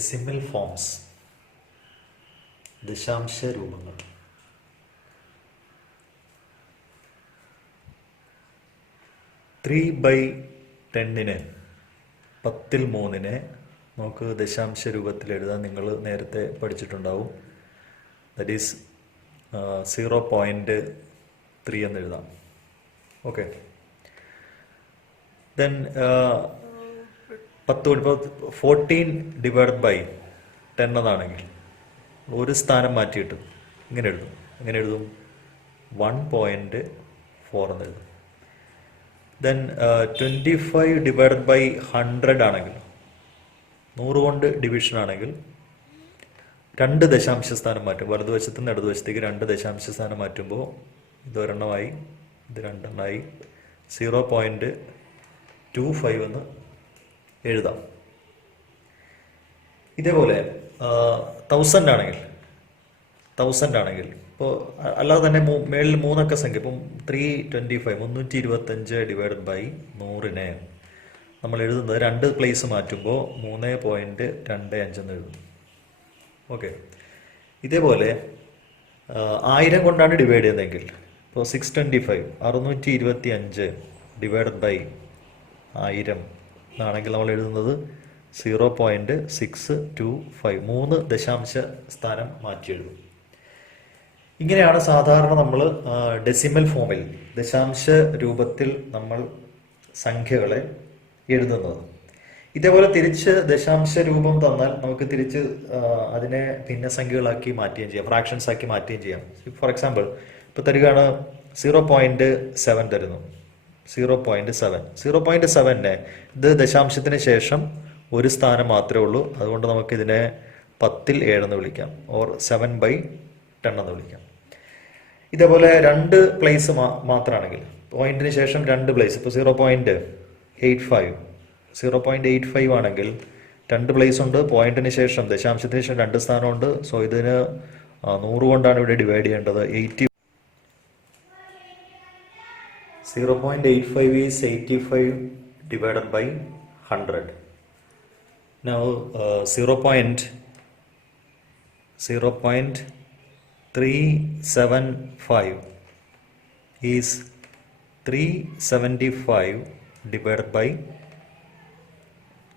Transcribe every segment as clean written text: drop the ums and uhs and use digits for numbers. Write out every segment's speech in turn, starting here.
Decimal forms, ദശാംശ രൂപങ്ങൾ. Three by 10 10/3 നമുക്ക് ദശാംശ രൂപത്തിൽ എഴുതാൻ നിങ്ങൾ നേരത്തെ പഠിച്ചിട്ടുണ്ടാവും. ദറ്റ് ഈസ് 0.3 എന്ന് എഴുതാം. ഓക്കെ, ദെൻ 14 ഡിവൈഡ് ബൈ 10 എന്നാണെങ്കിൽ ഒരു സ്ഥാനം മാറ്റിയിട്ട് ഇങ്ങനെ എഴുതും. എങ്ങനെ എഴുതും? 1.4 എന്ന് എഴുതും. ദെൻ 25 ഡിവൈഡ് ബൈ 100 ആണെങ്കിൽ, 100 കൊണ്ട് ഡിവിഷൻ ആണെങ്കിൽ 2 ദശാംശ സ്ഥാനം മാറ്റും. വലതുവശത്ത് നിന്ന് ഇടതുവശത്തേക്ക് 2 ദശാംശ സ്ഥാനം മാറ്റുമ്പോൾ ഇത് ഒരെണ്ണമായി, ഇത് 2 എണ്ണമായി, 0.25 എന്ന് എഴുതാം. ഇതേപോലെ 1000 ആണെങ്കിൽ ഇപ്പോൾ അല്ലാതെ തന്നെ മേളിൽ 3 സംഖ്യ, ഇപ്പം 325 ഡിവൈഡ് ബൈ 100 നമ്മൾ എഴുതുന്നത് 2 പ്ലേസ് മാറ്റുമ്പോൾ 3.25 എന്ന് എഴുതും. ഓക്കെ, ഇതേപോലെ 1000 കൊണ്ടാണ് ഡിവൈഡ് ചെയ്യുന്നതെങ്കിൽ ഇപ്പോൾ 625 ഡിവൈഡ് ബൈ 1000 എന്നാണെങ്കിൽ നമ്മൾ എഴുതുന്നത് 0.625, 3 ദശാംശ സ്ഥാനം മാറ്റി എഴുതും. ഇങ്ങനെയാണ് സാധാരണ നമ്മൾ ഡെസിമൽ ഫോമിൽ, ദശാംശ രൂപത്തിൽ നമ്മൾ സംഖ്യകളെ എഴുതുന്നത്. ഇതേപോലെ തിരിച്ച് ദശാംശ രൂപം തന്നാൽ നമുക്ക് തിരിച്ച് അതിനെ ഭിന്നസംഖ്യകളാക്കി മാറ്റുകയും ചെയ്യാം, ഫ്രാക്ഷൻസ് ആക്കി മാറ്റുകയും ചെയ്യാം. ഫോർ എക്സാമ്പിൾ, ഇപ്പോൾ തരികയാണ് 0.7 തരുന്നു. 0.7 ഇത് ദശാംശത്തിന് ശേഷം ഒരു സ്ഥാനം മാത്രമേ ഉള്ളൂ. അതുകൊണ്ട് നമുക്ക് ഇതിനെ 10/7 എന്ന് വിളിക്കാം, ഓർ 7/10 എന്ന് വിളിക്കാം. ഇതേപോലെ 2 പ്ലേസ് മാത്രമാണെങ്കിൽ, പോയിന്റിന് ശേഷം 2 പ്ലേസ്, ഇപ്പോൾ 0.85 ആണെങ്കിൽ 2 പ്ലേസ് ഉണ്ട്, പോയിന്റിന് ശേഷം ദശാംശത്തിന് ശേഷം 2 സ്ഥാനമുണ്ട്. സോ ഇതിന് 100 കൊണ്ടാണ് ഇവിടെ ഡിവൈഡ് ചെയ്യേണ്ടത്. 0.85 is 85 divided by 100. Now 0.375 is 375 divided by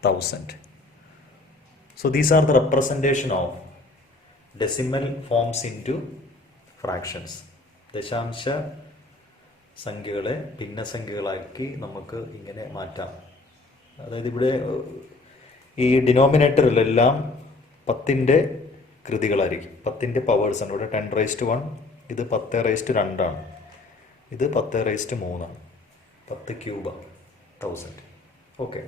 1000. So these are the representation of decimal forms into fractions. ദശാംശ സംഖ്യകളെ ഭിന്നസംഖ്യകളാക്കി നമുക്ക് ഇങ്ങനെ മാറ്റാം. അതായത് ഇവിടെ ഈ ഡിനോമിനേറ്ററിലെല്ലാം 10ന്റെ കൃതികളായിരിക്കും, 10ന്റെ പവേഴ്സ് ആണ്. ഇവിടെ 10⁻1, ഇത് 10⁻2 ആണ്, ഇത് 10⁻3 ആണ്, 10 ക്യൂബ് 1000. ഓക്കെ,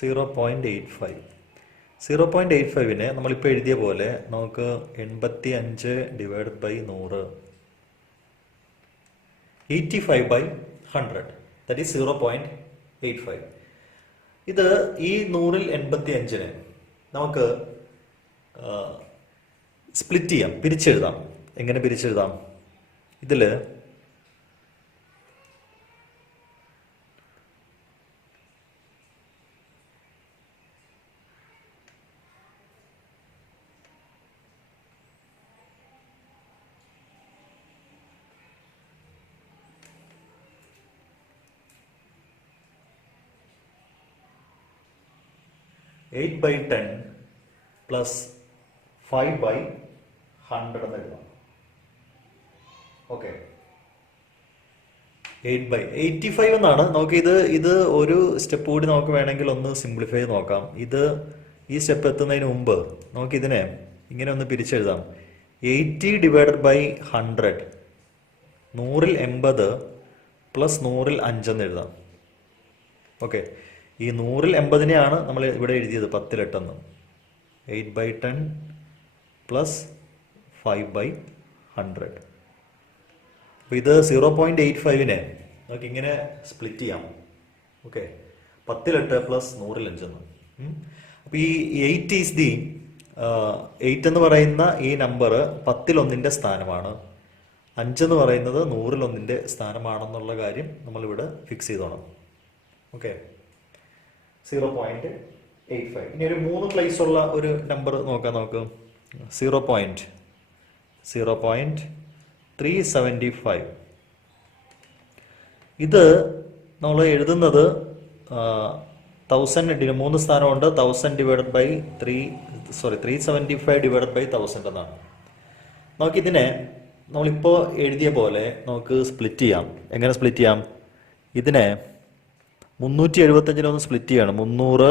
0.85 നമ്മളിപ്പോൾ എഴുതിയ പോലെ നമുക്ക് 85 ഡിവൈഡ് ബൈ 100, 85/100, ദാറ്റ് ഈസ് 0.85. ഇത് ഈ 100ൽ 85 നമുക്ക് സ്പ്ലിറ്റ് ചെയ്യാം, പിരിച്ചെഴുതാം. എങ്ങനെ പിരിച്ചെഴുതാം? ഇതിൽ 8/10 പ്ലസ് 5/100 എന്ന് എഴുതാം. ഓക്കെ, 8/85 എന്നാണ്. നമുക്ക് ഇത് ഒരു സ്റ്റെപ്പ് കൂടി നമുക്ക് വേണമെങ്കിൽ ഒന്ന് സിംപ്ലിഫൈ ചെയ്ത് നോക്കാം. ഈ സ്റ്റെപ്പ് എത്തുന്നതിന് മുമ്പ് നമുക്ക് ഇതിനെ ഇങ്ങനെ ഒന്ന് പിരിച്ചെഴുതാം. 80 ഡിവൈഡഡ് ബൈ 100, 100ൽ 80 പ്ലസ് 100ൽ 5 എന്ന് എഴുതാം. ഓക്കെ, ഈ 100ൽ 80 നമ്മൾ ഇവിടെ എഴുതിയത് 10/8. 8/10 പ്ലസ് 5/100. അപ്പോൾ ഇത് 0.85 നമുക്ക് ഇങ്ങനെ സ്പ്ലിറ്റ് ചെയ്യാം. ഓക്കെ, 10/8 പ്ലസ് 100ൽ 5. അപ്പോൾ ഈ 8 ഈസ് ദി 8 എന്ന് പറയുന്ന ഈ നമ്പർ 10ൽ 1ന്റെ സ്ഥാനമാണ്. 5 എന്ന് പറയുന്നത് 100ൽ 1ന്റെ സ്ഥാനമാണെന്നുള്ള കാര്യം നമ്മളിവിടെ ഫിക്സ് ചെയ്തോണം. ഓക്കെ, 0.85. ഇനി ഒരു 3 പ്ലേസ് ഉള്ള ഒരു നമ്പർ നോക്ക് 0.375. ഇത് നമ്മൾ എഴുതുന്നത് 1000 3 സ്ഥാനമുണ്ട്. 1000 ഡിവൈഡഡ് ബൈ 375 ഡിവൈഡഡ് ബൈ 1000 എന്നാണ്. നമുക്കിതിനെ നമ്മളിപ്പോൾ എഴുതിയ പോലെ നമുക്ക് സ്പ്ലിറ്റ് ചെയ്യാം. എങ്ങനെ സ്പ്ലിറ്റ് ചെയ്യാം? ഇതിനെ 375 സ്പ്ലിറ്റ് ചെയ്യണം. 300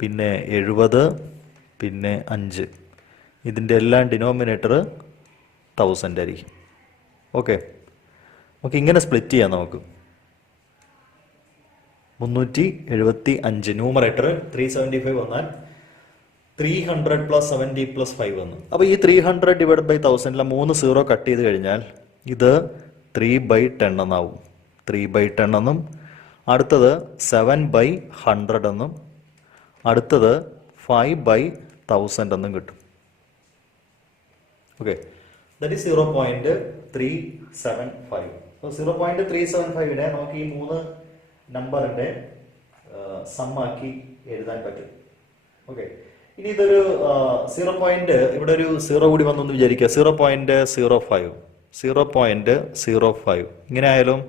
പിന്നെ 70 പിന്നെ 5. ഇതിൻ്റെ എല്ലാം ഡിനോമിനേറ്റർ 1000 ആയിരിക്കും. ഓക്കെ, നമുക്ക് ഇങ്ങനെ സ്പ്ലിറ്റ് ചെയ്യാം. നമുക്ക് 375 ന്യൂമറേറ്റർ 375 വന്നാൽ 300 പ്ലസ് 70 പ്ലസ് 5 വന്നു. അപ്പോൾ ഈ 300 ഡിവൈഡ് ബൈ 1000 3 0 കട്ട് ചെയ്ത് കഴിഞ്ഞാൽ ഇത് 3/10 എന്നാവും. 3/10 എന്നും, അടുത്തത് 7/100 എന്നും, അടുത്തത് 5/1000 എന്നും കിട്ടും. Okay, that is 0.375. അപ്പോൾ 0.375നെ നമുക്ക് ഈ 3 നമ്പറിന്റെ സമ്മാക്കി എഴുതാൻ പറ്റും. ഓക്കെ, ഇനി ഇതൊരു 0. ഇവിടെ ഒരു 0 കൂടി വന്നു വിചാരിക്കുക. 0.05 ഇങ്ങനെ ആയാലും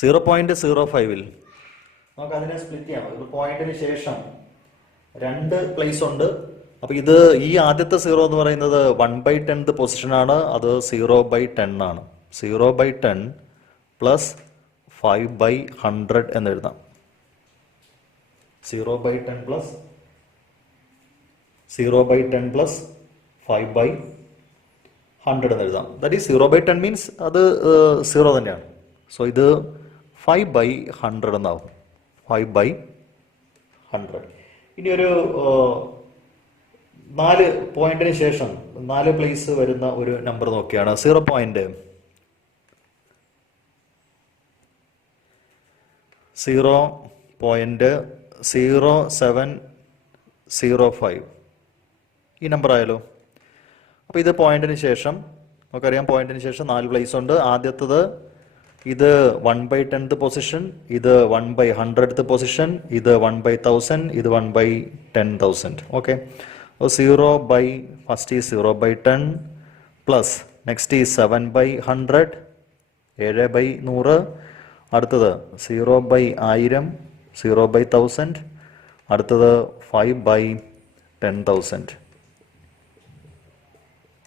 0.05 നമുക്ക് അതിനെ സ്പ്ലിറ്റ് ചെയ്യാം. ഒരു പോയിന്റിന് ശേഷം 2 പ്ലേസ് ഉണ്ട്. അപ്പൊ ഇത് ഈ ആദ്യത്തെ 0 എന്ന് പറയുന്നത് 1/10 പൊസിഷനാണ്. അത് 0/10 ആണ്. 0/10 പ്ലസ് 5/100 എന്ന് എഴുതാം. 0/10 പ്ലസ് 5/100 എന്ന് എഴുതാം. ദാറ്റ് ഈസ് 0/10 മീൻസ് അത് 0 തന്നെയാണ്. സോ ഇത് 5/100 എന്നാവും. 5/100. ഇനി ഒരു 4 പോയിന്റിന് ശേഷം 4 പ്ലേസ് വരുന്ന ഒരു നമ്പർ നോക്കിയാണ് 0.0705 ഈ നമ്പർ ആയാലോ. അപ്പോൾ ഇത് പോയിന്റിന് ശേഷം നമുക്കറിയാം, പോയിന്റിന് ശേഷം 4 പ്ലേസ് ഉണ്ട്. ആദ്യത്തത് ഇത് 1/10 പൊസിഷൻ, ഇത് 1/100 പൊസിഷൻ, ഇത് 1/1000, ഇത് 1/10,000. ഓക്കെ, അപ്പോൾ 0 first is 0/10 plus next is 7/100, 7/100, അടുത്തത് 0/1000, 0/1000, അടുത്തത് 5/10,000.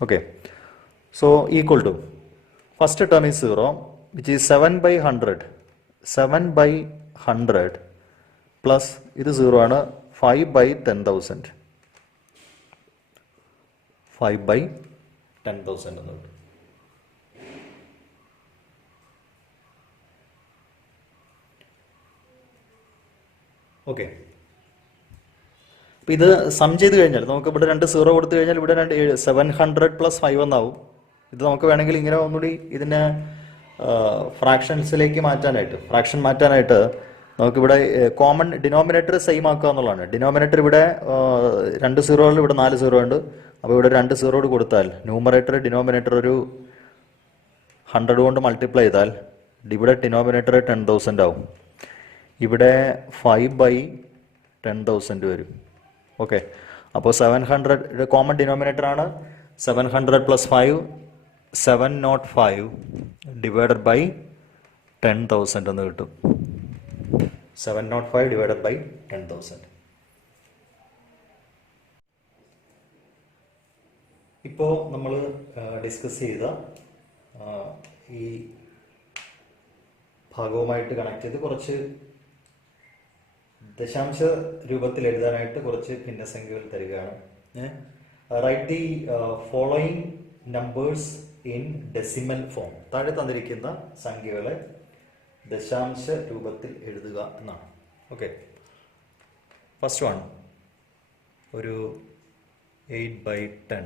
Okay, so equal to first term is 0 which is 7/100. 7/100 plus ഇത് 0 ആണ്, 5/10,000. 5/10,000 എന്ന് കിട്ടും. ഓക്കെ, അപ്പൊ ഇത് സം ചെയ്ത് കഴിഞ്ഞാൽ നമുക്ക് ഇവിടെ 2 0 കൊടുത്തു കഴിഞ്ഞാൽ ഇവിടെ 700 പ്ലസ് 5 എന്നാവും. ഇത് നമുക്ക് വേണമെങ്കിൽ ഇങ്ങനെ ഒന്നുകൂടി ഇതിനെ ഫ്രാക്ഷൻസിലേക്ക് ഫ്രാക്ഷൻ മാറ്റാനായിട്ട് നമുക്കിവിടെ കോമൺ ഡിനോമിനേറ്റർ സെയിം ആക്കുക എന്നുള്ളതാണ്. ഡിനോമിനേറ്റർ ഇവിടെ 2 0 ഇവിടെ 4 0 ഉണ്ട്. അപ്പോൾ ഇവിടെ 2 0 കൊടുത്താൽ ന്യൂമറേറ്റർ ഡിനോമിനേറ്റർ ഒരു 100 കൊണ്ട് മൾട്ടിപ്ലൈ ചെയ്താൽ ഇവിടെ ഡിനോമിനേറ്റർ 10,000 ആവും. ഇവിടെ 5/10,000 വരും. ഓക്കെ, അപ്പോൾ 700 കോമൺ ഡിനോമിനേറ്റർ ആണ്. 700 പ്ലസ് 5 705 ഡിവൈഡഡ് ബൈ 10,000 എന്ന് കിട്ടും. 705 ഡിവൈഡഡ് ബൈ 10,000. ഇപ്പോൾ നമ്മൾ ഡിസ്കസ് ചെയ്ത ഈ ഭാഗവുമായിട്ട് കണക്ട് ചെയ്ത് കുറച്ച് ദശാംശ രൂപത്തിൽ എഴുതാനായിട്ട് കുറച്ച് ഭിന്നസംഖ്യകൾ തരികയാണ്. Write the following numbers in decimal form. താഴെ തന്നിരിക്കുന്ന സംഖ്യകളെ ദശാംശ രൂപത്തിൽ എഴുതുക എന്നാണ്. ഓക്കെ, ഫസ്റ്റ് വൺ ഒരു 8/10.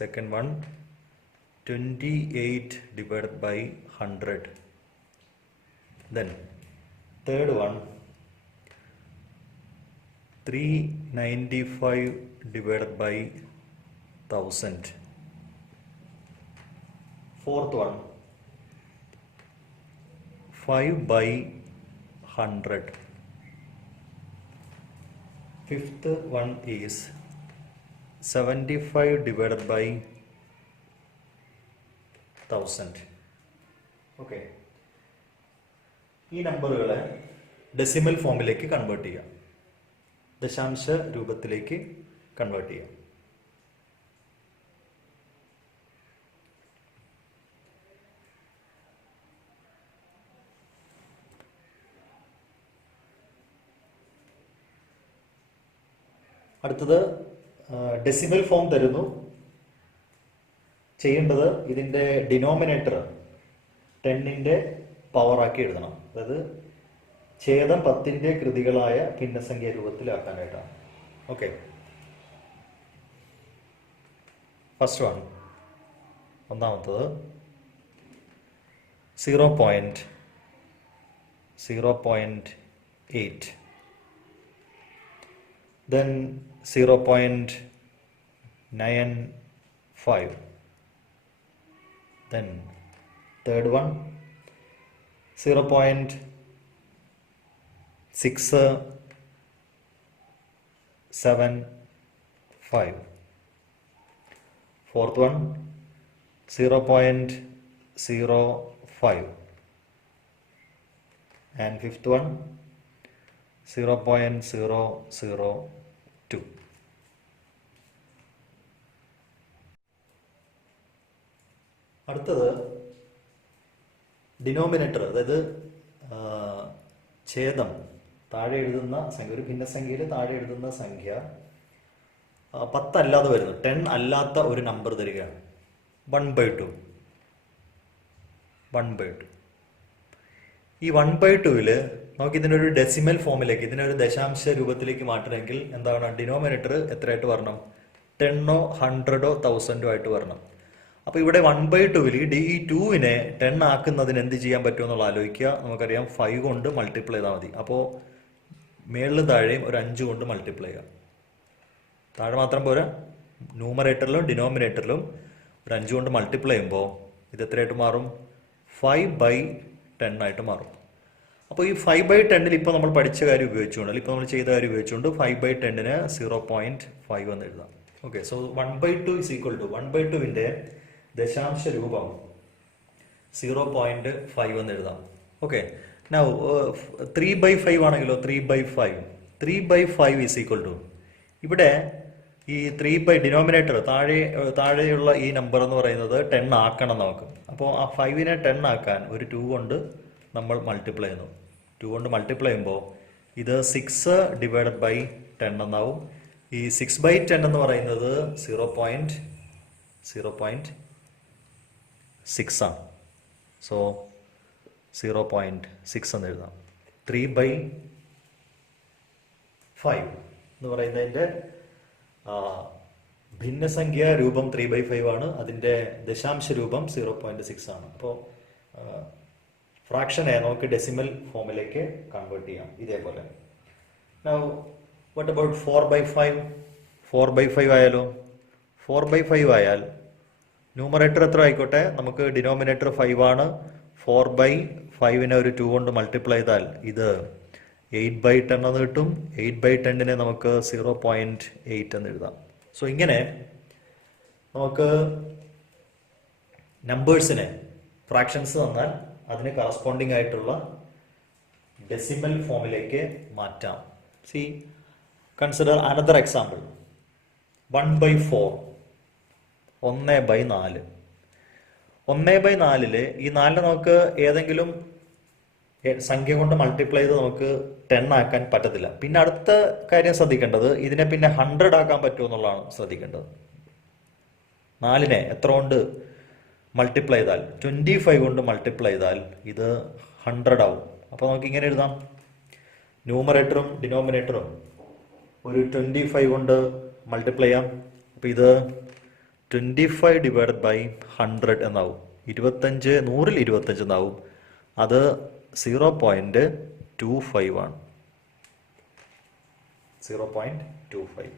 Second one 28 divided by 100. Then third one 395 divided by 1000. Fourth one, 5 by 100. Fifth one is 75 divided by 1000. Okay, ഈ നമ്പറുകളെ ഡെസിമൽ ഫോമിലേക്ക് കൺവേർട്ട് ചെയ്യാം, ദശാംശ രൂപത്തിലേക്ക് കൺവേർട്ട് ചെയ്യാം. അടുത്തത് ഡെസിമൽ ഫോം തരുന്നു. ചെയ്യേണ്ടത് ഇതിൻ്റെ ഡിനോമിനേറ്റർ 10ന്റെ പവറാക്കി എഴുതണം. അതായത് ഛേദം 10ന്റെ കൃതികളായ ഭിന്നസംഖ്യ രൂപത്തിലാക്കാനായിട്ടാണ്. ഓക്കെ, ഫസ്റ്റ് വൺ, ഒന്നാമത്തത് 0.8, then 0.95, then third one 0.675, fourth one 0.05, and fifth one 0.002. അടുത്തത് ഡിനോമിനേറ്റർ, അതായത് ഛേദം, താഴെ എഴുതുന്ന സംഖ്യ, ഒരു ഭിന്നസംഖ്യയിൽ താഴെ എഴുതുന്ന സംഖ്യ 10 അല്ലാതെ വരുന്നു, 10 അല്ലാത്ത ഒരു നമ്പർ തരികയാണ്. 1/2. ഈ 1/2 നമുക്ക് ഇതിനൊരു ഡെസിമൽ ഫോമിലേക്ക്, ഇതിനൊരു ദശാംശ രൂപത്തിലേക്ക് മാറ്റണമെങ്കിൽ എന്താണ് ഡിനോമിനേറ്റർ എത്രയായിട്ട് വരണം? 10ഓ 100ഓ 1000ഓ ആയിട്ട് വരണം. അപ്പോൾ ഇവിടെ 1/2 ഈ 2നെ 10 ആക്കുന്നതിന് എന്ത് ചെയ്യാൻ പറ്റുമെന്നുള്ള ആലോചിക്കുക. നമുക്കറിയാം 5 കൊണ്ട് മൾട്ടിപ്ലൈ ചെയ്താൽ മതി. അപ്പോൾ മേളിലും താഴെയും ഒരു 5 കൊണ്ട് മൾട്ടിപ്ലൈ ചെയ്യുക. താഴെ മാത്രം പോരാ, ന്യൂമറേറ്ററിലും ഡിനോമിനേറ്ററിലും ഒരു 5 കൊണ്ട് മൾട്ടിപ്ലൈ ചെയ്യുമ്പോൾ ഇത് എത്രയായിട്ട് മാറും? 5/10 ആയിട്ട് മാറും. അപ്പോൾ ഈ 5/10 ഇപ്പോൾ നമ്മൾ പഠിച്ച കാര്യം ഉപയോഗിച്ചുകൊണ്ട്, അല്ലെങ്കിൽ ഇപ്പോൾ നമ്മൾ ചെയ്ത കാര്യം ഉപയോഗിച്ചുകൊണ്ട് 5/10ന് 0.5 എന്ന് എഴുതാം. Okay, so 1/2 is equal to 1/2ന്റെ ദശാംശ രൂപം 0.5 എന്ന് എഴുതാം. ഓക്കെ, നൗ 3/5 ആണെങ്കിലോ 3/5 ഈസ് ഈക്വൽ ടു, ഇവിടെ ഈ 3 ഡിനോമിനേറ്റർ താഴെയുള്ള ഈ നമ്പർ എന്ന് പറയുന്നത് 10 ആക്കണം നമുക്ക്. അപ്പോൾ ആ 5നെ 10 ആക്കാൻ ഒരു 2 കൊണ്ട് നമ്മൾ മൾട്ടിപ്ലൈ ചെയ്യുന്നു. 2 കൊണ്ട് മൾട്ടിപ്ലൈ ചെയ്യുമ്പോൾ ഇത് 6/10 എന്നാവും. ഈ 6/10 എന്ന് പറയുന്നത് 0.6 ആണ്. സോ 0.6 എന്ന് എഴുതാം. 3/5 എന്ന് പറയുന്നതിൻ്റെ ഭിന്നസംഖ്യ രൂപം 3/5 ആണ്, അതിൻ്റെ ദശാംശ രൂപം 0.6 ആണ്. അപ്പോൾ ഫ്രാക്ഷനെ നമുക്ക് ഡെസിമൽ ഫോമിലേക്ക് കൺവേർട്ട് ചെയ്യാം ഇതേപോലെ. Now what about 4/5? 4/5 ആയാലോ? 4/5 ആയാൽ ന്യൂമറേറ്റർ എത്ര ആയിക്കോട്ടെ, നമുക്ക് ഡിനോമിനേറ്റർ 5 ആണ്. 4/5നെ ഒരു 2 കൊണ്ട് മൾട്ടിപ്ലൈ ചെയ്താൽ ഇത് 8/10 എന്ന് കിട്ടും. 8/10നെ നമുക്ക് 0.8 എന്ന് എഴുതാം. സോ ഇങ്ങനെ നമുക്ക് നമ്പേഴ്സിനെ, ഫ്രാക്ഷൻസ് തന്നാൽ അതിന് കറസ്പോണ്ടിങ് ആയിട്ടുള്ള ഡെസിമൽ ഫോമിലേക്ക് മാറ്റാം. C, consider another example. 1/4, 1/4. 1/4 ഈ 4 നമുക്ക് ഏതെങ്കിലും സംഖ്യ കൊണ്ട് മൾട്ടിപ്ലൈ ചെയ്ത് നമുക്ക് 10 ആക്കാൻ പറ്റത്തില്ല. പിന്നെ അടുത്ത കാര്യം ശ്രദ്ധിക്കേണ്ടത്, ഇതിനെ പിന്നെ 100 ആക്കാൻ പറ്റുമോ എന്നുള്ളതാണ് ശ്രദ്ധിക്കേണ്ടത്. 4നെ എത്ര കൊണ്ട് മൾട്ടിപ്ലൈ ചെയ്താൽ, 25 കൊണ്ട് മൾട്ടിപ്ലൈ ചെയ്താൽ ഇത് 100 ആവും. അപ്പോൾ നമുക്ക് ഇങ്ങനെ എഴുതാം, ന്യൂമറേറ്ററും ഡിനോമിനേറ്ററും ഒരു 25 കൊണ്ട് മൾട്ടിപ്ലൈ ചെയ്യാം. അപ്പോൾ ഇത് 25/100 എന്നാവും. 25, 100ൽ 25 എന്നാവും. അത് 0.25 ആണ്. 0.25.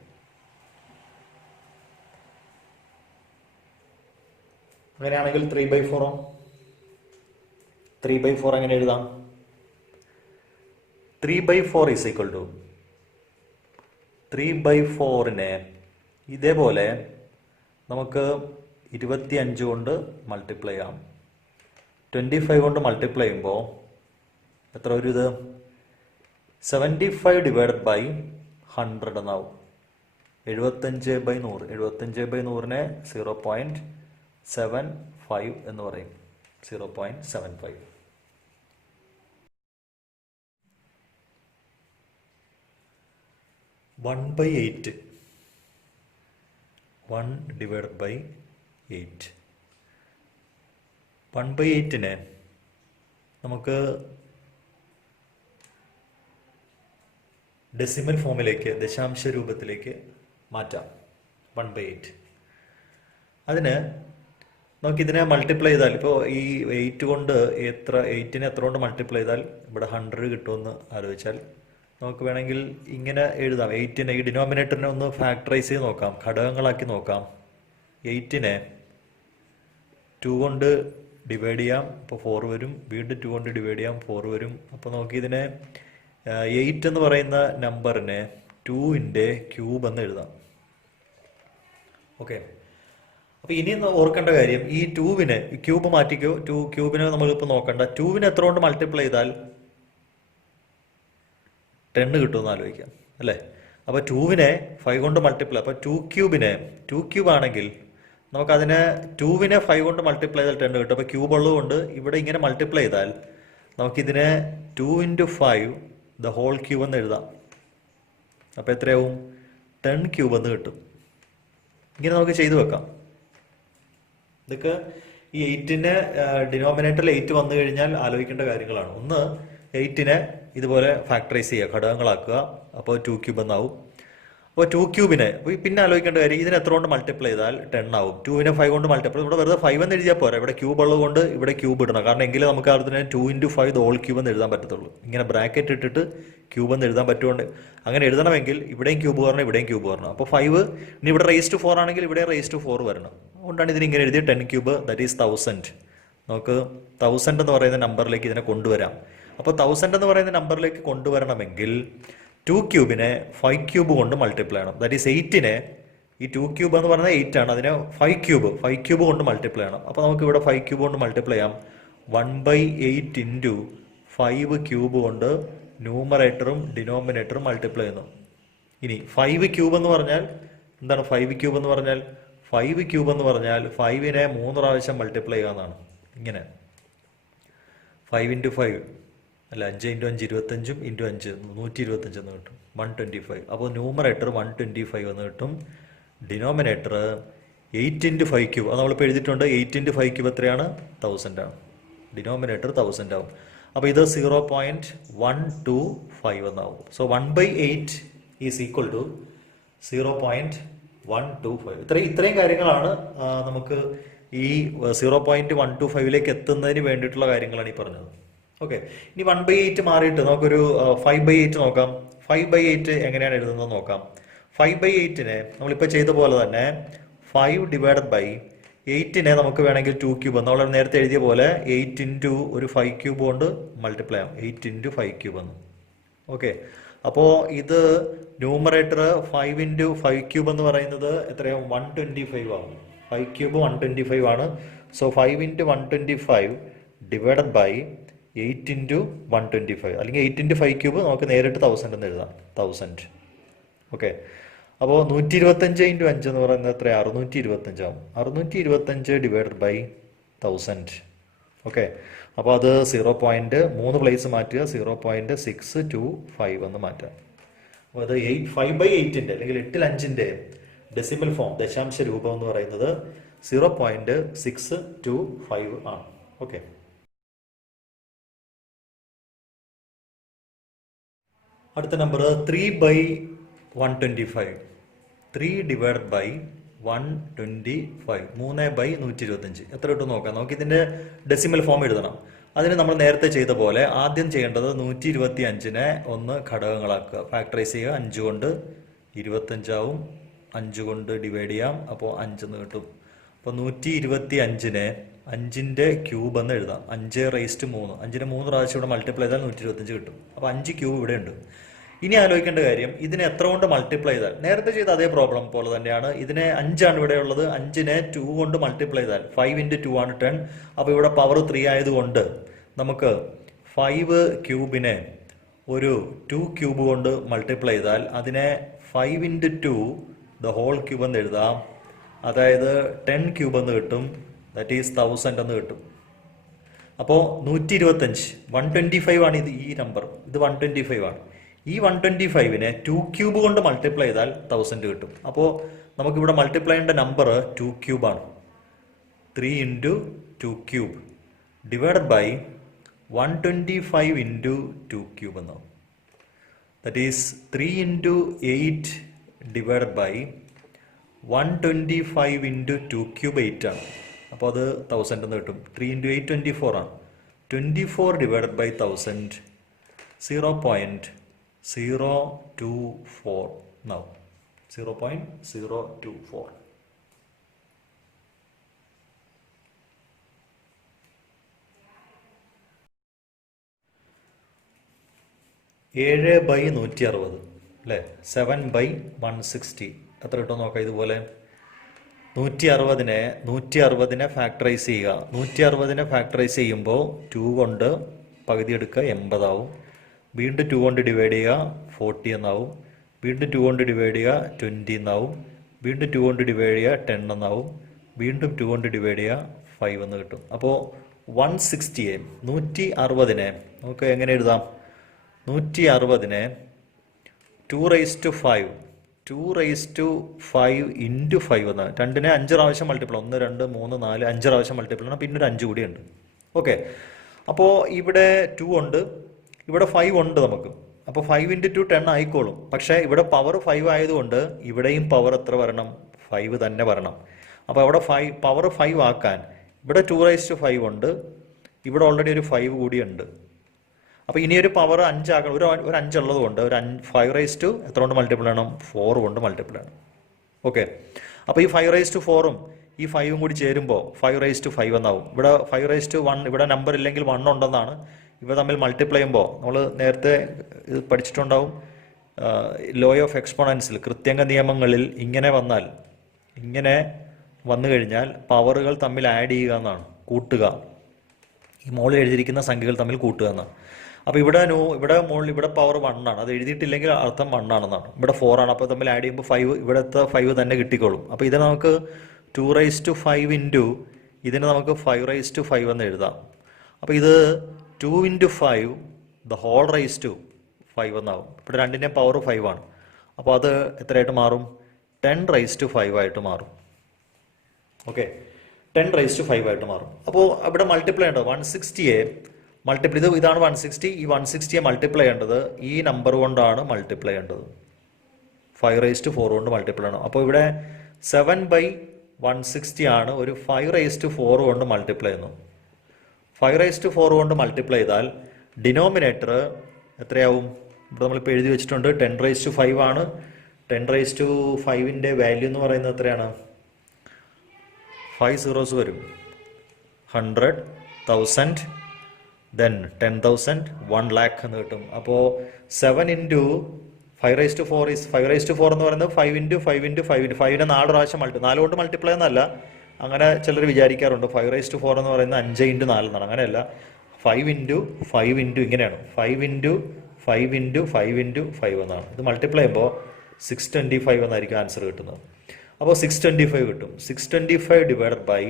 അങ്ങനെയാണെങ്കിൽ 3/4 3/4 എങ്ങനെ എഴുതാം? 3/4 ഈസ് ഈക്വൽ ടു 3/4നെ ഇതേപോലെ നമുക്ക് 25 കൊണ്ട് മൾട്ടിപ്ലൈ ചെയ്യാം. 25 കൊണ്ട് മൾട്ടിപ്ലൈ ചെയ്യുമ്പോൾ എത്ര വരും? ഇത് 75 ഡിവൈഡഡ് ബൈ 100 എന്നാവും. 75/100. 75/100നെ 0.75 എന്ന് പറയും. 0.75. 1/8. 1 ഡിവൈഡഡ് ബൈ 8. 1/8നെ നമുക്ക് ഡെസിമൽ ഫോമിലേക്ക്, ദശാംശ രൂപത്തിലേക്ക് മാറ്റാം. 1/8. അതിന് നമുക്കിതിനെ മൾട്ടിപ്ലൈ ചെയ്താൽ, ഇപ്പോൾ ഈ 8 കൊണ്ട് 8നെ എത്ര കൊണ്ട് മൾട്ടിപ്ലൈ ചെയ്താൽ ഇവിടെ 100 കിട്ടുമെന്ന് ആലോചിച്ചാൽ നമുക്ക് വേണമെങ്കിൽ ഇങ്ങനെ എഴുതാം. 8നെ ഈ ഡിനോമിനേറ്ററിനെ ഒന്ന് ഫാക്ടറൈസ് ചെയ്ത് നോക്കാം, ഘടകങ്ങളാക്കി നോക്കാം. 8നെ 2 കൊണ്ട് ഡിവൈഡ് ചെയ്യാം, അപ്പോൾ 4 വരും. വീണ്ടും 2 കൊണ്ട് ഡിവൈഡ് ചെയ്യാം, 4 വരും. അപ്പോൾ നമുക്കിതിനെ 8 എന്ന് പറയുന്ന നമ്പറിനെ 2ന്റെ ക്യൂബ് എന്ന് എഴുതാം. ഓക്കെ. അപ്പോൾ ഇനി ഓർക്കേണ്ട കാര്യം, ഈ 2വിനെ ക്യൂബ് മാറ്റിക്കോ. 2 ക്യൂബിനെ നമ്മളിപ്പോൾ നോക്കണ്ട. 2വിനെ എത്ര കൊണ്ട് മൾട്ടിപ്ലൈ ചെയ്താൽ 10 കിട്ടുമെന്ന് ആലോചിക്കാം, അല്ലേ? അപ്പോൾ 2വിനെ 5 കൊണ്ട് മൾട്ടിപ്ലൈ, അപ്പോൾ 2 ക്യൂബ് ആണെങ്കിൽ നമുക്കതിനെ 2വിനെ 5 കൊണ്ട് മൾട്ടിപ്ലൈ ചെയ്താൽ 10 കിട്ടും. അപ്പോൾ ക്യൂബ് ഉള്ളതുകൊണ്ട് ഇവിടെ ഇങ്ങനെ മൾട്ടിപ്ലൈ ചെയ്താൽ നമുക്കിതിനെ 2 × 5 ദ ഹോൾ ക്യൂബ് എന്ന് എഴുതാം. അപ്പോൾ എത്രയാവും? 10 ക്യൂബ് എന്ന് കിട്ടും. ഇങ്ങനെ നമുക്ക് ചെയ്തു വെക്കാം. ഇതൊക്കെ ഈ 8നെ ഡിനോമിനേറ്ററിൽ 8 വന്നു കഴിഞ്ഞാൽ ആലോചിക്കേണ്ട കാര്യങ്ങളാണ്. ഒന്ന്, 8നെ ഇതുപോലെ ഫാക്ടറൈസ് ചെയ്യുക, ഘടകങ്ങളാക്കുക. അപ്പോൾ 2 ക്യൂബ് എന്നാവും. അപ്പോൾ 2 ക്യൂബിനെ പിന്നെ ആലോചിക്കേണ്ട കാര്യം, ഇതിനെ എത്ര കൊണ്ട് മൾട്ടിപ്ലൈ ചെയ്താൽ 10 ആവും. 2വിനെ 5 കൊണ്ട് മൾട്ടിപ്ലൈ, ഇവിടെ വെറുതെ 5 എന്ന് എഴുതിയാൽ പോരാ, ഇവിടെ ക്യൂബ് ഉള്ളത് കൊണ്ട് ഇവിടെ ക്യൂബ് ഇടണം. കാരണം എങ്കിലും നമുക്ക് അതിനെ 2 × 5 ദ ഹോൾ ക്യൂബ് എന്ന് എഴുതാൻ പറ്റത്തുള്ളൂ. ഇങ്ങനെ ബ്രാക്കറ്റ് ഇട്ടിട്ട് ക്യൂബ് എന്ന് എഴുതാൻ പറ്റുകൊണ്ട് അങ്ങനെ എഴുതണമെങ്കിൽ ഇവിടെയും ക്യൂബ് വരണം, ഇവിടെയും ക്യൂബ് വരണം. അപ്പോൾ 5 ഇനി ഇവിടെ റേസ് ടു 4 ആണെങ്കിൽ ഇവിടെ റേസ് ടു 4 വരണം. അതുകൊണ്ടാണ് ഇതിന് ഇങ്ങനെ എഴുതിയത് 10 ക്യൂബ്, ദാറ്റ് ഈസ് 1000. നമുക്ക് 1000 എന്ന് പറയുന്ന നമ്പറിലേക്ക് ഇതിനെ കൊണ്ടുവരാം. അപ്പോൾ 1000 എന്ന് പറയുന്ന നമ്പറിലേക്ക് കൊണ്ടുവരണമെങ്കിൽ 2 ക്യൂബിനെ 5 ക്യൂബ് കൊണ്ട് മൾട്ടിപ്ലൈ ചെയ്യണം. ദാറ്റ് ഈസ് 8നെ, ഈ 2 ക്യൂബ് എന്ന് പറയുന്നത് 8 ആണ്, അതിനെ 5 ക്യൂബ് കൊണ്ട് മൾട്ടിപ്ലൈ ചെയ്യണം. അപ്പോൾ നമുക്ക് ഇവിടെ 5 ക്യൂബ് കൊണ്ട് മൾട്ടിപ്ലൈ ചെയ്യാം. 1/8 × 5 ക്യൂബ് കൊണ്ട് ന്യൂമറേറ്ററും ഡിനോമിനേറ്ററും മൾട്ടിപ്ലൈ ചെയ്യുന്നു. ഇനി 5 ക്യൂബ് എന്ന് പറഞ്ഞാൽ എന്താണ്? 5 ക്യൂബ് എന്ന് പറഞ്ഞാൽ 5നെ 3 പ്രാവശ്യം മൾട്ടിപ്ലൈ ചെയ്യാവുന്നതാണ്. ഇങ്ങനെ 5 × 5 അല്ല, 5 × 5 25, × 5 125 എന്ന് കിട്ടും. 125. അപ്പോൾ ന്യൂമറേറ്റർ 125 എന്ന് കിട്ടും. ഡിനോമിനേറ്റർ 8 × 5 ക്യൂബ്, അത് നമ്മളിപ്പോൾ എഴുതിയിട്ടുണ്ട്. 8 × 5 ക്യൂബ് എത്രയാണ്? 1000 ആണ്. ഡിനോമിനേറ്റർ 1000 ആവും. അപ്പോൾ ഇത് 0.125 എന്നാവും. So 1/8 is equal to 0.125. ഇത്രയും കാര്യങ്ങളാണ് നമുക്ക് ഈ 0.125ലേക്ക് എത്തുന്നതിന് വേണ്ടിയിട്ടുള്ള കാര്യങ്ങളാണ് ഈ പറഞ്ഞത്. ഓക്കെ. ഇനി 1/8 മാറിയിട്ട് നമുക്കൊരു 5/8 നോക്കാം. 5/8 എങ്ങനെയാണ് എഴുതുന്നത് നോക്കാം. 5/8നെ നമ്മളിപ്പോൾ ചെയ്ത പോലെ തന്നെ 5 ഡിവൈഡഡ് ബൈ 8നെ നമുക്ക് വേണമെങ്കിൽ 2 ക്യൂബ്, നമ്മൾ നേരത്തെ എഴുതിയ പോലെ 8 × ഒരു 5 ക്യൂബ് കൊണ്ട് മൾട്ടിപ്ലൈ ചെയ്യാം. 8 × 5 ക്യൂബ് എന്ന്. ഓക്കെ. അപ്പോൾ ഇത് ന്യൂമറേറ്റർ 5 × 5 ക്യൂബ് എന്ന് പറയുന്നത് എത്രയാവും? 125 ആവും. 5 ക്യൂബ് 125 ആണ്. സോ 5 × 125 ഡിവൈഡഡ് ബൈ 8 × 125, അല്ലെങ്കിൽ 8 × 5 ക്യൂബ് നമുക്ക് നേരിട്ട് 1000 എന്ന് എഴുതാം. 1000. ഓക്കെ. അപ്പോൾ 125 × 5 എന്ന് പറയുന്നത് എത്ര? 625 ആവും. 625 ഡിവൈഡഡ് ബൈ 1000. ഓക്കെ. അപ്പോൾ അത് 0.3 പ്ലേസ് മാറ്റുക, 0.625 എന്ന് മാറ്റാം. അപ്പോൾ അത് 5/8ന്റെ അല്ലെങ്കിൽ 8/5ന്റെ ഡെസിമൽ ഫോം, ദശാംശ രൂപം എന്ന് പറയുന്നത് 0.625 ആണ്. ഓക്കെ. അടുത്ത നമ്പർ 3/125. 3 divided by 125. 3/125 എത്ര കിട്ടും നോക്കാം. നമുക്ക് ഇതിന്റെ ഡെസിമൽ ഫോം എഴുതണം. അതിന് നമ്മൾ നേരത്തെ ചെയ്ത പോലെ ആദ്യം ചെയ്യേണ്ടത് 125നെ ഒന്ന് ഘടകങ്ങളാക്കുക, ഫാക്ടറൈസ് ചെയ്യുക. 5 കൊണ്ട് 25 ആവും. 5 കൊണ്ട് ഡിവൈഡ് ചെയ്യാം, അപ്പോൾ 5 എന്ന് കിട്ടും. അപ്പോൾ 125-നെ 5-ന്റെ ക്യൂബ് എന്ന് എഴുതാം. 5⁻3. 5-നെ 3 പ്രാവശ്യം ഇവിടെ മൾട്ടിപ്ലൈ ചെയ്താൽ 125 കിട്ടും. അപ്പോൾ 5 ക്യൂബ് ഇവിടെ ഉണ്ട്. ഇനി ആലോചിക്കേണ്ട കാര്യം, ഇതിനെ എത്ര കൊണ്ട് മൾട്ടിപ്ലൈ ചെയ്താൽ, നേരത്തെ ചെയ്ത അതേ പ്രോബ്ലം പോലെ തന്നെയാണ്. ഇതിനെ 5 ഇവിടെ ഉള്ളത്. 5-നെ 2 കൊണ്ട് മൾട്ടിപ്ലൈ ചെയ്താൽ 5 × 2 ആണ് 10. അപ്പോൾ ഇവിടെ പവർ 3 ആയതുകൊണ്ട് നമുക്ക് 5 ക്യൂബിനെ ഒരു 2 ക്യൂബ് കൊണ്ട് മൾട്ടിപ്ലൈ ചെയ്താൽ അതിനെ 5 × 2 ദ ഹോൾ ക്യൂബ് എന്ന് എഴുതാം. അതായത് 10 ക്യൂബ് എന്ന് കിട്ടും. ദാറ്റ് ഈസ് 1000 എന്ന് കിട്ടും. അപ്പോൾ 125, 125 ആണ് ഇത്. ഈ നമ്പർ ഇത് 125 ആണ്. ഈ 125-നെ 2 ക്യൂബ് കൊണ്ട് മൾട്ടിപ്ലൈ ചെയ്താൽ 1000 കിട്ടും. അപ്പോൾ നമുക്കിവിടെ മൾട്ടിപ്ലൈ ചെയ്യേണ്ട നമ്പർ 2 ക്യൂബാണ്. 3 × 2 ക്യൂബ് ഡിവൈഡഡ് ബൈ 125 × 2 ക്യൂബ് എന്നാവും. That is 3 × 8 divided by 125 × 2 cube 8 ആണ്. അപ്പോൾ അത് 1000 എന്ന് കിട്ടും. 3 × 8 24 ആണ്. 24 ഡിവൈഡഡ് ബൈ 1000 0.024 now 0.024. ഏഴ് ബൈ 160 അല്ലേ? 7/160 എത്ര കിട്ടും നോക്കാം. ഇതുപോലെ 160-നെ ഫാക്ടറൈസ് ചെയ്യുക. 160-നെ ഫാക്ടറൈസ് ചെയ്യുമ്പോൾ 2 കൊണ്ട് പകുതി എടുക്കുക, 80 ആവും. വീണ്ടും 2 കൊണ്ട് ഡിവൈഡ് ചെയ്യുക, 40 എന്നാവും. വീണ്ടും 2 കൊണ്ട് ഡിവൈഡ് ചെയ്യുക, 20 എന്നാവും. വീണ്ടും 2 കൊണ്ട് ഡിവൈഡ് ചെയ്യുക, 10 എന്നാവും. വീണ്ടും 2 കൊണ്ട് ഡിവൈഡ് ചെയ്യുക, 5 എന്ന് കിട്ടും. അപ്പോൾ 160-നെ നമുക്ക് എങ്ങനെ എഴുതാം? 160-നെ 2⁵5 × 5 എന്നാണ്. 2-നെ 5 പ്രാവശ്യം മൾട്ടിപ്പിൾ, 1 2 3 4 5 പ്രാവശ്യം മൾട്ടിപ്പിൾ ആണ്. പിന്നെ ഒരു 5 കൂടി ഉണ്ട്. ഓക്കെ, അപ്പോൾ ഇവിടെ 2 ഉണ്ട്, ഇവിടെ 5 ഉണ്ട് നമുക്ക്. അപ്പോൾ 5 × 2 10 ആയിക്കോളും. പക്ഷേ ഇവിടെ പവർ 5 ആയതുകൊണ്ട് ഇവിടെയും പവർ എത്ര വരണം? 5 തന്നെ വരണം. അപ്പോൾ അവിടെ പവർ 5 ആക്കാൻ ഇവിടെ 2⁵5 ഉണ്ട്, ഇവിടെ ഓൾറെഡി ഒരു 5 കൂടി ഉണ്ട്. അപ്പോൾ ഇനി ഒരു പവർ 5 ആക്കണം. ഒരു 5 ഉള്ളത് കൊണ്ട് ഒരു 5⁻, എത്ര കൊണ്ട് മൾട്ടിപ്പിൾ ആണ്? 4 കൊണ്ട് മൾട്ടിപ്പിൾ ആണ്. ഓക്കെ, അപ്പോൾ ഈ 5⁻4-ഉം ഈ 5-ഉം കൂടി ചേരുമ്പോൾ 5⁵5 എന്നാവും. ഇവിടെ 5⁻1, ഇവിടെ നമ്പർ ഇല്ലെങ്കിൽ 1 ഉണ്ടെന്നാണ്. ഇവ തമ്മിൽ മൾട്ടിപ്ലൈ ചെയ്യുമ്പോൾ നമ്മൾ നേരത്തെ ഇത് പഠിച്ചിട്ടുണ്ടാവും. ലോ ഓഫ് എക്സ്പോണൻസിൽ, കൃത്യംഗ നിയമങ്ങളിൽ ഇങ്ങനെ വന്നു കഴിഞ്ഞാൽ പവറുകൾ തമ്മിൽ ആഡ് ചെയ്യുക എന്നാണ്, കൂട്ടുക. ഈ മോളിൽ എഴുതിയിരിക്കുന്ന സംഖ്യകൾ തമ്മിൽ കൂട്ടുക എന്നാണ്. അപ്പോൾ ഇവിടെ പവർ 1 ആണ്. അത് എഴുതിയിട്ടില്ലെങ്കിൽ അർത്ഥം 1 ആണെന്നാണ്. ഇവിടെ 4 ആണ്. അപ്പോൾ തമ്മിൽ ആഡ് ചെയ്യുമ്പോൾ 5, ഇവിടുത്തെ 5 തന്നെ കിട്ടിക്കോളും. അപ്പോൾ ഇതിനെ നമുക്ക് 2⁵5 ഇതിനെ നമുക്ക് 5⁵5 എന്ന് എഴുതാം. അപ്പോൾ ഇത് 2 × 5 ദ ഹോൾ റൈസ് ടു 5 എന്നാവും. ഇവിടെ 2-ന്റെ പവർ 5 ആണ്. അപ്പോൾ അത് എത്രയായിട്ട് മാറും? 10⁻5 ആയിട്ട് മാറും. ഓക്കെ, 10⁻5 ആയിട്ട് മാറും. അപ്പോൾ ഇവിടെ മൾട്ടിപ്ലൈ ചെയ്യേണ്ടത് 160-യെ മൾട്ടിപ്ലൈ, ഇതാണ് 160. ഈ 160-യെ മൾട്ടിപ്ലൈ ചെയ്യേണ്ടത് ഈ നമ്പർ കൊണ്ടാണ് മൾട്ടിപ്ലൈ ചെയ്യേണ്ടത്. 5⁻4 കൊണ്ട് മൾട്ടിപ്ലൈ ആണ്. അപ്പോൾ ഇവിടെ 7/160 ആണ് ഒരു 5⁻4 കൊണ്ട് മൾട്ടിപ്ലൈ ചെയ്യുന്നു. 5⁻4 കൊണ്ട് മൾട്ടിപ്ലൈ ചെയ്താൽ ഡിനോമിനേറ്റർ എത്രയാവും? ഇവിടെ നമ്മളിപ്പോൾ എഴുതി വെച്ചിട്ടുണ്ട് 10⁻5 ആണ്. 10⁻5-ന്റെ വാല്യൂ എന്ന് പറയുന്നത് എത്രയാണ്? 5 zeros വരും. 100, 1000, then 10,000, 1 lakh എന്ന് കിട്ടും. അപ്പോൾ 7 × 5⁻4 is 5⁻4 എന്ന് പറയുന്നത് 5 × 5 × 5 × 5-നെ 4 പ്രാവശ്യം 4 കൊണ്ട് മൾട്ടിപ്ലൈ എന്നല്ല. അങ്ങനെ ചിലർ വിചാരിക്കാറുണ്ട് 5⁻4 എന്ന് പറയുന്നത് 5 × 4 എന്നാണ്. അങ്ങനെയല്ല, 5 × 5 × ഇങ്ങനെയാണ്, 5 × 5 × 5 × 5 എന്നാണ്. ഇത് മൾട്ടിപ്ലൈ ചെയ്യുമ്പോൾ 625 എന്നായിരിക്കും ആൻസർ കിട്ടുന്നത്. അപ്പോൾ 625 കിട്ടും. 625 divided by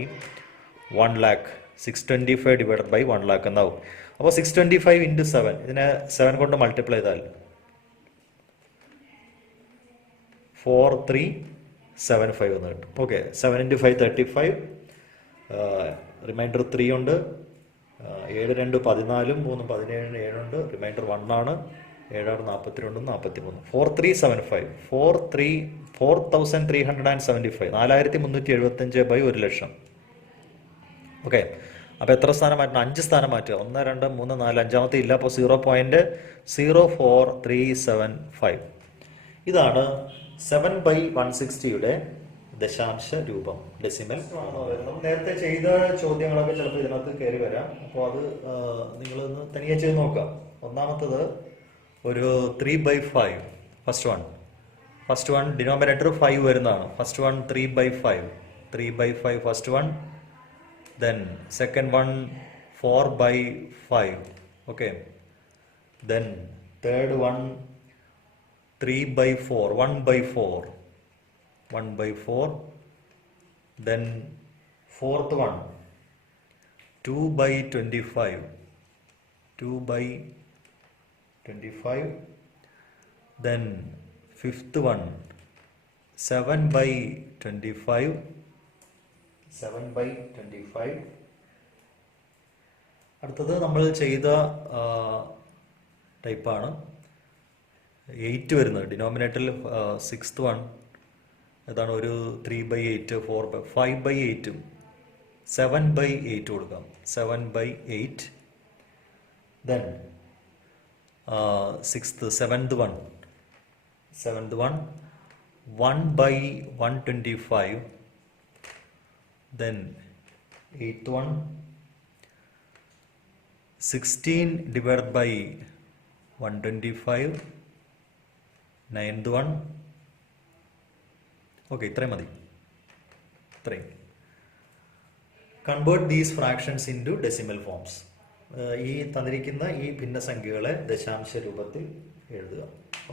1 lakh, 625 divided by 1 lakh എന്നാവും. അപ്പോൾ 625 × 7, ഇതിനെ 7 കൊണ്ട് മൾട്ടിപ്ലൈ ചെയ്താൽ 4375 എന്ന് കിട്ടും. ഓക്കെ, 7 × 5 35, റിമൈൻഡർ 3 ഉണ്ട്. 7 2 14, 3 17, 7 ഉണ്ട്. റിമൈൻഡർ 1 ആണ്. 7 6 42, 43. 4375, 4375, 4375/1,00,000. ഓക്കെ, അപ്പോൾ എത്ര സ്ഥാനം മാറ്റണം? 5 സ്ഥാനം മാറ്റുക. 1 2 3 4, അഞ്ചാമത്തെ ഇല്ല. അപ്പോൾ 0.04375. ഇതാണ് 7/160-യുടെ ദശാംശ രൂപം, ഡെസിമൽ നമ്മൾ നേരത്തെ ചെയ്ത ചോദ്യങ്ങളൊക്കെ ചിലപ്പോൾ ഇതിനകത്ത് കയറി വരാം. അപ്പോൾ അത് നിങ്ങളൊന്ന് തനിയെ ചെയ്ത് നോക്കാം. ഒന്നാമത്തത് ഒരു 3/5. ഫസ്റ്റ് വൺ ഡിനോമിനേറ്റർ 5 വരുന്നതാണ്. First one 3/5 first one. Then second one 4/5. Okay. Then third one 3/4, 1/4. Then fourth one 2/25. Then fifth one 7/25. അടുത്തത് നമ്മൾ ചെയ്ത ടൈപ്പാണ് 8 വരുന്നത്. ഡിനോമിനേറ്ററിൽ 6th വൺ അതാണ് ഒരു 3/8, 5/8, 7/8 കൊടുക്കാം. 7/8. Then seventh one 1/125. Then 8th one 16/125. 9th one. Okay, ഇത്രയും മതി. ഇത്രയും. Convert these fractions into decimal forms. ഈ തന്നിരിക്കുന്ന ഈ ഭിന്നസംഖ്യകളെ ദശാംശ രൂപത്തിൽ എഴുതുക.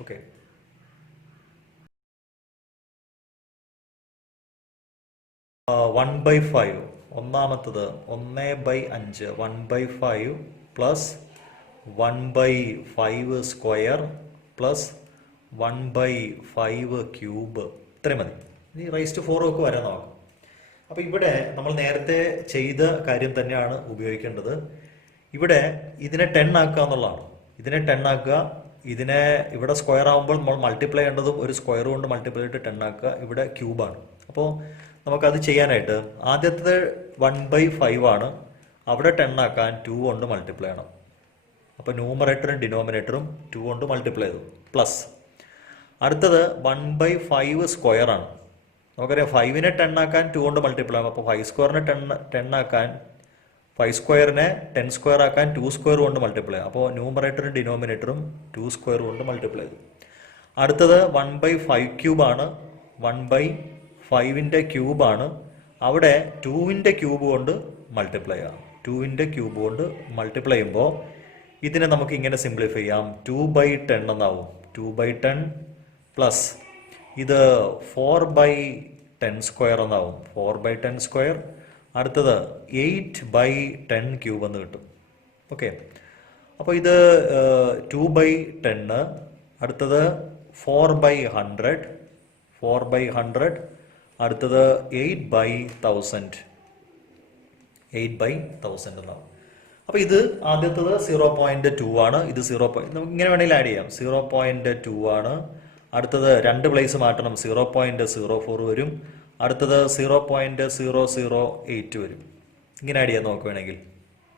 ഓക്കെ. One by five. ഒന്നാമത്തത് 1/5. 1/5 പ്ലസ് 1/5 സ്ക്വയർ പ്ലസ് 1/5 ക്യൂബ്. ഇത്രയും മതി. ഇനി റൈസ് ടു 4 ഒക്കെ വരാൻ നോക്കാം. അപ്പോൾ ഇവിടെ നമ്മൾ നേരത്തെ ചെയ്ത കാര്യം തന്നെയാണ് ഉപയോഗിക്കേണ്ടത്. ഇവിടെ ഇതിനെ 10 ആക്കുക എന്നുള്ളതാണ്. ഇതിനെ 10 ആക്കുക. ഇതിനെ ഇവിടെ സ്ക്വയർ ആകുമ്പോൾ നമ്മൾ മൾട്ടിപ്ലൈ ചെയ്യേണ്ടതും ഒരു സ്ക്വയർ കൊണ്ട് മൾട്ടിപ്ലൈ ചെയ്തിട്ട് 10 ആക്കുക. ഇവിടെ ക്യൂബാണ്. അപ്പോൾ നമുക്കത് ചെയ്യാനായിട്ട് ആദ്യത്തെ 1/5 ആണ്. അവിടെ 10 ആക്കാൻ 2 കൊണ്ട് മൾട്ടിപ്ലൈ ചെയ്യണം. അപ്പോൾ ന്യൂമറേറ്ററും ഡിനോമിനേറ്ററും 2 കൊണ്ട് മൾട്ടിപ്ലൈ ചെയ്തു. പ്ലസ് അടുത്തത് 1/5 സ്ക്വയർ ആണ്. നമുക്കറിയാം 5നെ 10 ആക്കാൻ 2 കൊണ്ട് മൾട്ടിപ്ലൈ ആകും. അപ്പോൾ 5 സ്ക്വയറിനെ 10 ആക്കാൻ 5 സ്ക്വയറിനെ 10 സ്ക്വയർ ആക്കാൻ 2 സ്ക്വയർ കൊണ്ട് മൾട്ടിപ്ലൈ. അപ്പോൾ ന്യൂമറേറ്ററും ഡിനോമിനേറ്ററും 2 സ്ക്വയർ കൊണ്ട് മൾട്ടിപ്ലൈ ചെയ്തു. അടുത്തത് 1/5 ക്യൂബാണ്. 1/5ന്റെ ക്യൂബാണ്. അവിടെ 2ന്റെ ക്യൂബ് കൊണ്ട് മൾട്ടിപ്ലൈ ചെയ്യാം. 2ന്റെ ക്യൂബ് കൊണ്ട് മൾട്ടിപ്ലൈ ചെയ്യുമ്പോൾ ഇതിനെ നമുക്ക് ഇങ്ങനെ സിംപ്ലിഫൈ ചെയ്യാം. 2/10 എന്നാവും. 2/10 പ്ലസ് ഇത് 4/10 സ്ക്വയർ എന്നാവും. 4/10 സ്ക്വയർ. അടുത്തത് 8/10 ക്യൂബ് എന്ന് കിട്ടും. ഓക്കെ. അപ്പോൾ ഇത് 2/10. അടുത്തത് 4/100. 4/100. അടുത്തത് 8/1000. 8/1000 എന്നാവും. അപ്പോൾ ഇത് ആദ്യത്തത് 0.2 ആണ്. ഇത് 0. നമുക്ക് ഇങ്ങനെ വേണമെങ്കിൽ ആഡ് ചെയ്യാം. 0.2 ആണ്. അടുത്തത് 2 പ്ലേസ് മാറ്റണം. 0.04 വരും. അടുത്തത് 0.008 വരും. ഇങ്ങനെ ആഡ് ചെയ്യാൻ നോക്കുകയാണെങ്കിൽ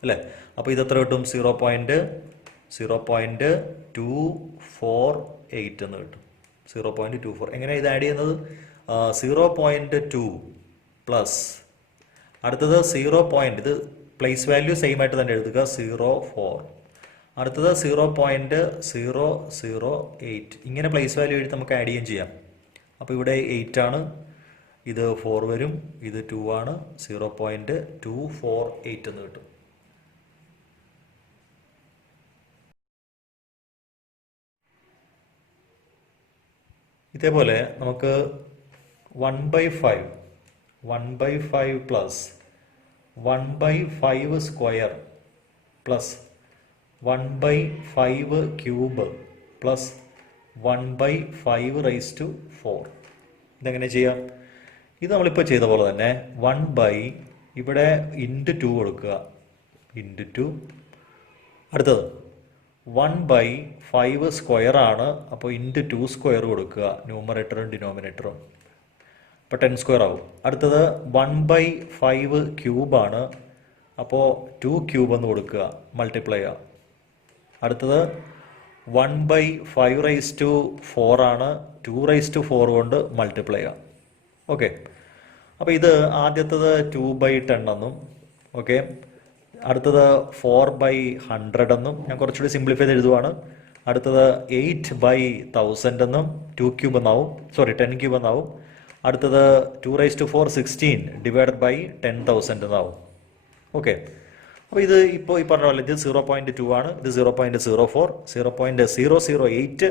അല്ലേ. അപ്പോൾ ഇതെത്ര കിട്ടും? 0.248 എന്ന് കിട്ടും. 0.24. എങ്ങനെ ഇത് ആഡ് ചെയ്യുന്നത്? 0.2 പ്ലസ് അടുത്തത് 0. ഇത് പ്ലേസ് വാല്യൂ സെയിം ആയിട്ട് തന്നെ എഴുതുക. 0.4. അടുത്തത് 0.008. ഇങ്ങനെ പ്ലേസ് വാല്യൂ എഴുതി നമുക്ക് ആഡ് ചെയ്യുകയും ചെയ്യാം. അപ്പോൾ ഇവിടെ 8 ആണ്. ഇത് 4 വരും. ഇത് 2 ആണ്. 0.248 എന്ന് കിട്ടും. ഇതേപോലെ നമുക്ക് 1/5 plus 1/5 square plus 1/5 cube plus 1/5 raise to 4. ഇതെങ്ങനെ ചെയ്യാം? ഇത് നമ്മളിപ്പോൾ ചെയ്ത പോലെ തന്നെ ഇവിടെ × 2 കൊടുക്കുക. × 2. അടുത്തത് 1/5 സ്ക്വയർ ആണ്. അപ്പോൾ × 2 സ്ക്വയർ കൊടുക്കുക. ന്യൂമറേറ്ററും ഡിനോമിനേറ്ററും. അപ്പോൾ 10 സ്ക്വയർ ആവും. അടുത്തത് 1/5 ക്യൂബാണ്. അപ്പോൾ 2 ക്യൂബ് എന്ന് കൊടുക്കുക. മൾട്ടിപ്ലൈ ചെയ്യുക. അടുത്തത് 1/5 റൈസ് ടു 4 ആണ്. 2 റൈസ് ടു 4 കൊണ്ട് മൾട്ടിപ്ലൈ ചെയ്യുക. ഓക്കെ. അപ്പോൾ ഇത് ആദ്യത്തത് 2/10 എന്നും, ഓക്കെ, അടുത്തത് 4/100 എന്നും, ഞാൻ കുറച്ചുകൂടി സിംപ്ലിഫൈ ചെയ്ത് എഴുതുവാണ്. അടുത്തത് 8/1000 എന്നും 2³ എന്നാവും, സോറി 10³ എന്നാവും. അടുത്തത് 2⁴ 16 ഡിവൈഡഡ് ബൈ 10,000 എന്നാവും. ഓക്കെ, അപ്പോൾ ഇത് ഇപ്പോൾ ഈ പറഞ്ഞ പോലെ ഇത് 0.2 ആണ്, ഇത് 0.04, 0.008,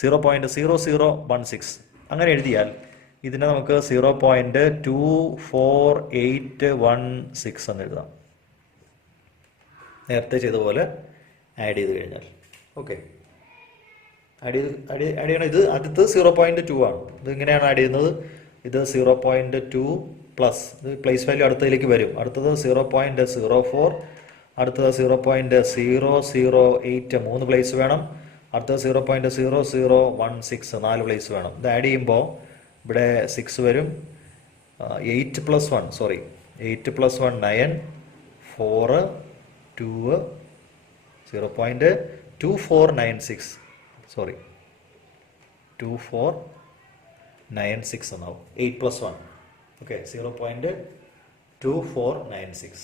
0.0016 അങ്ങനെ എഴുതിയാൽ ഇതിനെ നമുക്ക് 0.24816 എന്ന് എഴുതാം, നേരത്തെ ചെയ്ത പോലെ ആഡ് ചെയ്ത് കഴിഞ്ഞാൽ. ഓക്കെ, ആഡ് ചെയ്യണം. ഇത് ആദ്യത്തെ 0.2 ആണ്, ഇത് ഇങ്ങനെയാണ് ആഡ് ചെയ്യുന്നത്. ഇത് 0.2 പ്ലസ് ഇത് പ്ലേസ് വാല്യൂ അടുത്തതിലേക്ക് വരും. അടുത്തത് 0.04, അടുത്തത് 0.008 3 പ്ലേസ് വേണം. അടുത്തത് 0.0016 4 പ്ലേസ് വേണം. ഇത് ആഡ് ചെയ്യുമ്പോൾ ഇവിടെ 6 വരും. 8 + 1 സോറി 8 + 1 9, 4 2 0.2496 സോറി 2496 എന്നാവും. 8 + 1 ഓക്കെ 0.2496.